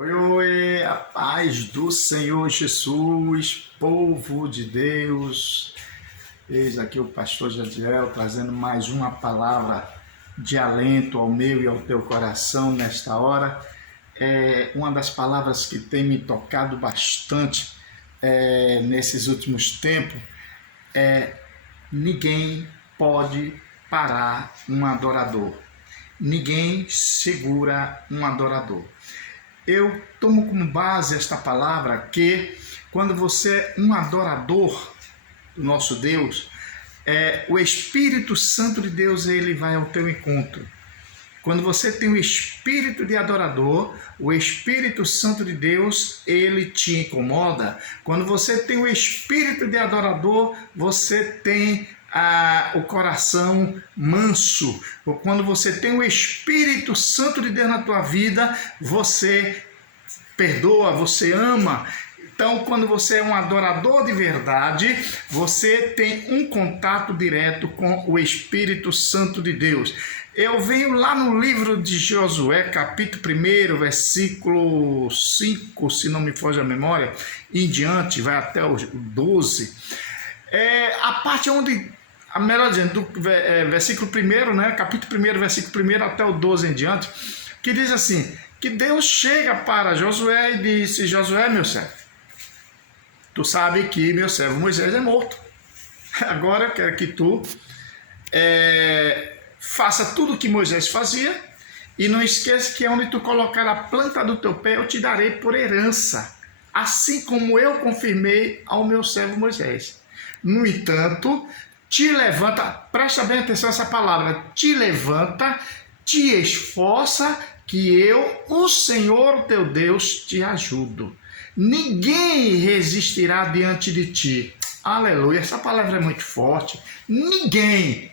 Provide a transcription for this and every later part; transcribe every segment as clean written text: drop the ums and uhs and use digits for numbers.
Oi, oi, a paz do Senhor Jesus, povo de Deus. Eis aqui o pastor Jadiel trazendo mais uma palavra de alento ao meu e ao teu coração nesta hora. Uma das palavras que tem me tocado bastante nesses últimos tempos é: ninguém pode parar um adorador, ninguém segura um adorador. Eu tomo como base esta palavra que quando você é um adorador do nosso Deus, o Espírito Santo de Deus ele vai ao teu encontro. Quando você tem o espírito de adorador, o Espírito Santo de Deus, ele te incomoda. Quando você tem o espírito de adorador, você tem o coração manso. Quando você tem o Espírito Santo de Deus na tua vida, você perdoa, você ama. Então, quando você é um adorador de verdade, você tem um contato direto com o Espírito Santo de Deus. Eu venho lá no livro de Josué, capítulo 1, versículo 5, se não me foge a memória, em diante, vai até o 12. A parte onde, melhor dizendo, do versículo 1, né, capítulo 1, versículo 1 até o 12 em diante, que diz assim, que Deus chega para Josué e disse: Josué, meu servo, tu sabe que meu servo Moisés é morto. Agora eu quero que tu faça tudo o que Moisés fazia e não esqueça que onde tu colocar a planta do teu pé eu te darei por herança, assim como eu confirmei ao meu servo Moisés. No entanto, te levanta, presta bem atenção a essa palavra, te levanta, te esforça, que eu, o Senhor teu Deus, te ajudo. Ninguém resistirá diante de ti. Aleluia, essa palavra é muito forte. Ninguém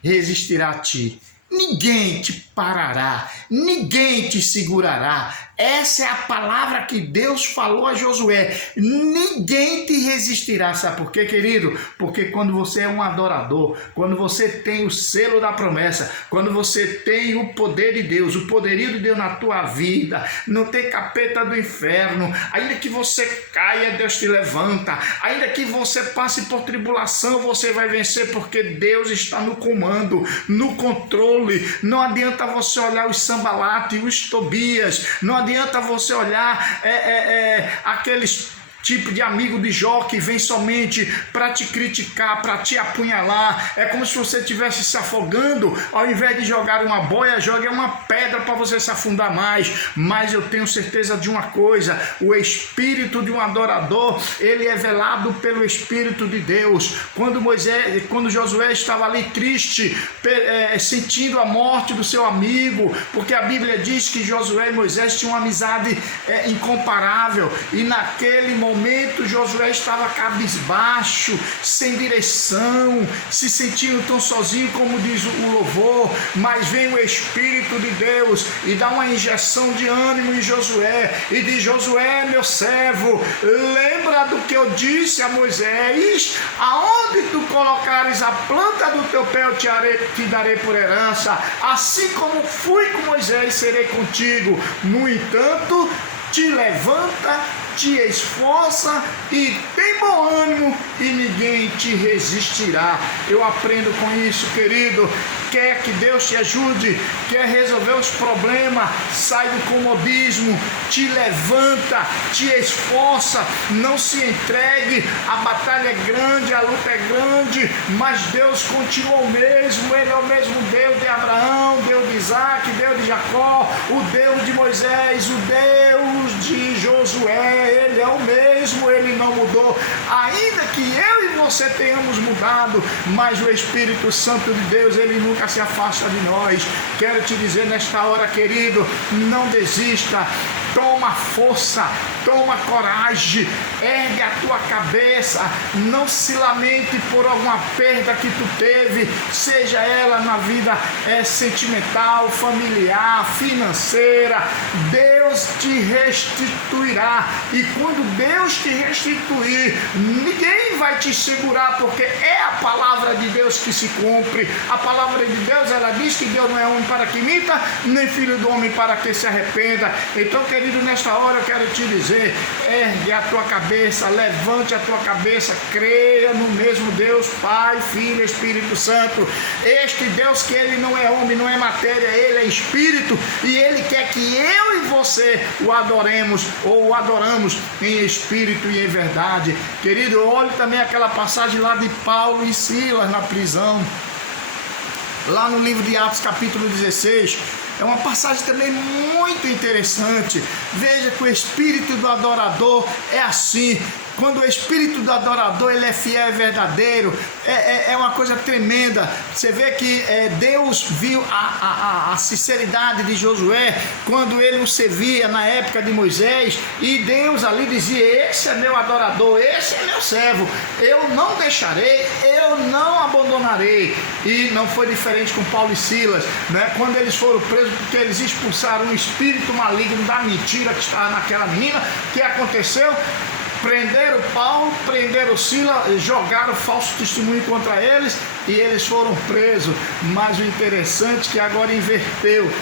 resistirá a ti. Ninguém te parará, ninguém te segurará. Essa é a palavra que Deus falou a Josué. Ninguém te resistirá. Sabe por quê, querido? Porque quando você é um adorador, quando você tem o selo da promessa, quando você tem o poder de Deus, o poderio de Deus na tua vida, não tem capeta do inferno, ainda que você caia, Deus te levanta, ainda que você passe por tribulação, você vai vencer, porque Deus está no comando, no controle. Não adianta você olhar os Sambalate e os Tobias, não adianta você olhar aqueles tipo de amigo de Jó que vem somente para te criticar, para te apunhalar. É como se você estivesse se afogando, ao invés de jogar uma boia, jogue uma pedra para você se afundar mais. Mas eu tenho certeza de uma coisa: o espírito de um adorador, ele é velado pelo Espírito de Deus. Quando Josué estava ali triste, sentindo a morte do seu amigo, porque a Bíblia diz que Josué e Moisés tinham uma amizade incomparável, e naquele momento Josué estava cabisbaixo, sem direção, se sentindo tão sozinho, como diz o louvor, mas vem o Espírito de Deus e dá uma injeção de ânimo em Josué e diz: Josué, meu servo, lembra do que eu disse a Moisés: aonde tu colocares a planta do teu pé eu te darei por herança, assim como fui com Moisés, serei contigo. No entanto, te levanta, te esforça e tem bom ânimo, e ninguém te resistirá. Eu aprendo com isso, querido. Quer que Deus te ajude, quer resolver os problemas, sai do comodismo, te levanta, te esforça, não se entregue. A batalha é grande, a luta é grande, mas Deus continua o mesmo. Ele é o mesmo Deus de Abraão, Deus de Isaac, Deus de Jacó, o Deus de Moisés, o Deus de Josué. Ele é o mesmo, ele não mudou. Ainda que eu e você tenhamos mudado, mas o Espírito Santo de Deus, ele nunca se afasta de nós. Quero te dizer nesta hora, querido, não desista. Toma força, toma coragem, ergue a tua cabeça, não se lamente por alguma perda que tu teve, seja ela na vida sentimental, familiar, financeira. Deus Deus te restituirá. E quando Deus te restituir, ninguém vai te segurar, porque é a palavra de Deus que se cumpre. A palavra de Deus, ela diz que Deus não é homem para que minta, nem filho do homem para que se arrependa. Então, querido, nesta hora eu quero te dizer, ergue a tua cabeça, levante a tua cabeça, creia no mesmo Deus, Pai, Filho, Espírito Santo. Este Deus que ele não é homem, não é matéria, ele é Espírito, e ele quer que eu e você o adoremos, ou o adoramos em espírito e em verdade. Querido, olhe também aquela passagem lá de Paulo e Silas na prisão, lá no livro de Atos capítulo 16, é uma passagem também muito interessante. Veja que o espírito do adorador é assim. Quando o espírito do adorador ele é fiel e verdadeiro, é uma coisa tremenda. Você vê que Deus viu a sinceridade de Josué quando ele o servia na época de Moisés, e Deus ali dizia: esse é meu adorador, esse é meu servo, eu não deixarei, eu não abandonarei. E não foi diferente com Paulo e Silas, né? Quando eles foram presos porque eles expulsaram o espírito maligno da mentira que estava naquela menina, o que aconteceu? Prenderam Paulo, prenderam Silas, jogaram falso testemunho contra eles e eles foram presos. Mas o interessante é que agora inverteu.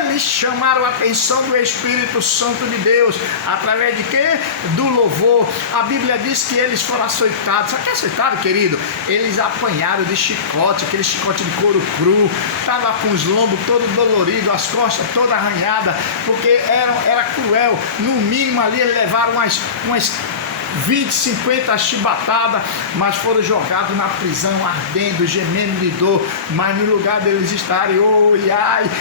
Eles chamaram a atenção do Espírito Santo de Deus. Através de quê? Do louvor. A Bíblia diz que eles foram açoitados. Sabe o que é açoitado, querido? Eles apanharam de chicote, aquele chicote de couro cru. Estava com os lombos todo dolorido, as costas todas arranhadas, porque era cruel. No mínimo ali eles levaram umas 20, 50 chibatadas, mas foram jogados na prisão, ardendo, gemendo de dor. Mas no lugar deles estarem,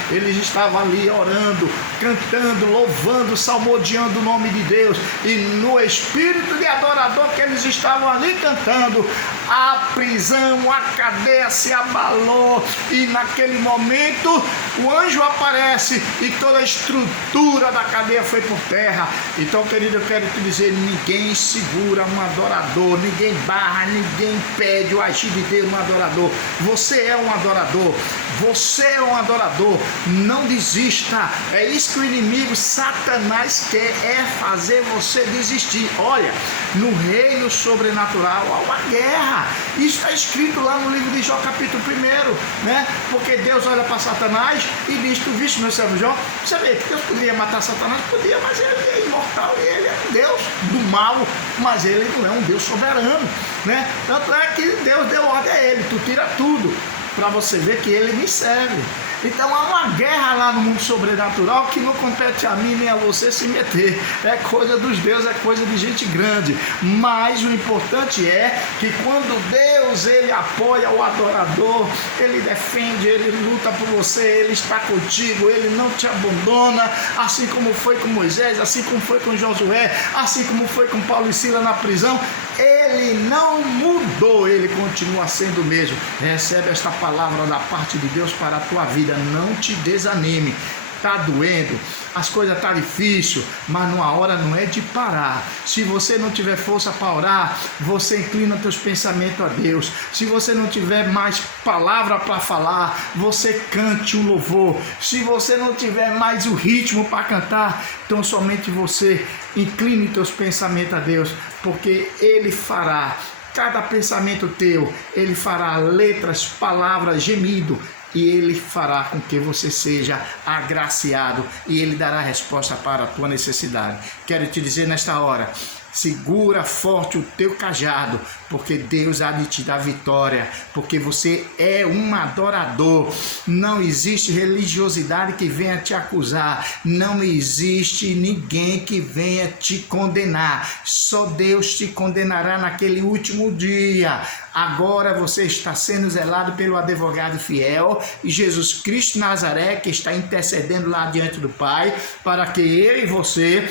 eles estavam ali orando, cantando, louvando, salmodiando o nome de Deus. E no espírito de adorador que eles estavam ali cantando, a prisão, a cadeia se abalou, e naquele momento o anjo aparece e toda a estrutura da cadeia foi por terra. Então, querido, eu quero te dizer, ninguém segura um adorador, ninguém barra, ninguém impede o agir de Deus no adorador. Você é um adorador, você é um adorador, não desista. É isso que o inimigo Satanás quer, é fazer você desistir. Olha, no reino sobrenatural há uma guerra. Isso está escrito lá no livro de Jó capítulo 1, né? Porque Deus olha para Satanás e diz: tu viste meu servo Jó? Você vê que Deus poderia matar Satanás? Podia, mas ele é imortal e ele é um Deus do mal, mas ele não é um Deus soberano, né? Tanto é que Deus deu ordem a ele: tu tira tudo, para você ver que ele me serve. Então há uma guerra lá no mundo sobrenatural que não compete a mim nem a você se meter. É coisa dos deuses, é coisa de gente grande. Mas o importante é que quando Deus ele apoia o adorador, ele defende, ele luta por você, ele está contigo, ele não te abandona, assim como foi com Moisés, assim como foi com Josué, assim como foi com Paulo e Silas na prisão. Ele não mudou, ele continua sendo o mesmo. Recebe esta palavra da parte de Deus para a tua vida. Não te desanime. Está doendo, as coisas estão difíceis, mas numa hora não é de parar. Se você não tiver força para orar, você inclina teus pensamentos a Deus. Se você não tiver mais palavra para falar, você cante um louvor. Se você não tiver mais o ritmo para cantar, então somente você incline teus pensamentos a Deus, porque Ele fará cada pensamento teu, Ele fará letras, palavras, gemido, e Ele fará com que você seja agraciado, e Ele dará resposta para a tua necessidade. Quero te dizer nesta hora: segura forte o teu cajado, porque Deus há de te dar vitória, porque você é um adorador. Não existe religiosidade que venha te acusar, não existe ninguém que venha te condenar. Só Deus te condenará naquele último dia. Agora você está sendo zelado pelo advogado fiel, e Jesus Cristo de Nazaré, que está intercedendo lá diante do Pai, para que eu e você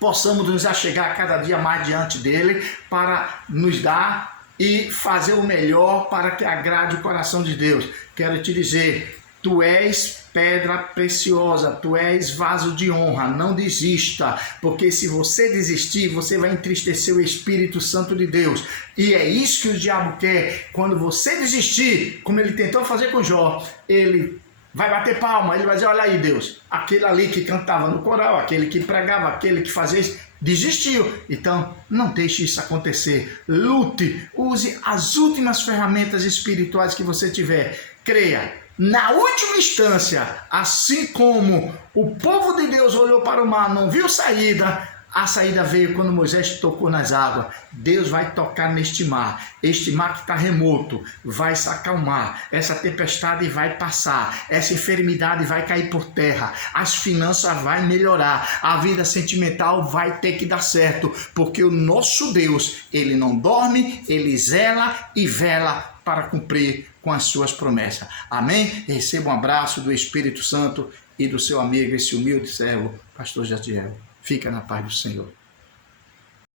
possamos nos achegar cada dia mais diante dele, para nos dar e fazer o melhor para que agrade o coração de Deus. Quero te dizer, tu és pedra preciosa, tu és vaso de honra, não desista, porque se você desistir, você vai entristecer o Espírito Santo de Deus, e é isso que o diabo quer. Quando você desistir, como ele tentou fazer com Jó, ele vai bater palma, ele vai dizer, olha aí Deus, aquele ali que cantava no coral, aquele que pregava, aquele que fazia isso, desistiu. Então, não deixe isso acontecer. Lute, use as últimas ferramentas espirituais que você tiver. Creia, na última instância, assim como o povo de Deus olhou para o mar, não viu saída, a saída veio quando Moisés tocou nas águas. Deus vai tocar neste mar. Este mar que está remoto vai se acalmar. Essa tempestade vai passar. Essa enfermidade vai cair por terra. As finanças vão melhorar. A vida sentimental vai ter que dar certo. Porque o nosso Deus, ele não dorme, ele zela e vela para cumprir com as suas promessas. Amém? Receba um abraço do Espírito Santo e do seu amigo, esse humilde servo, pastor Jadiel. Fica na paz do Senhor.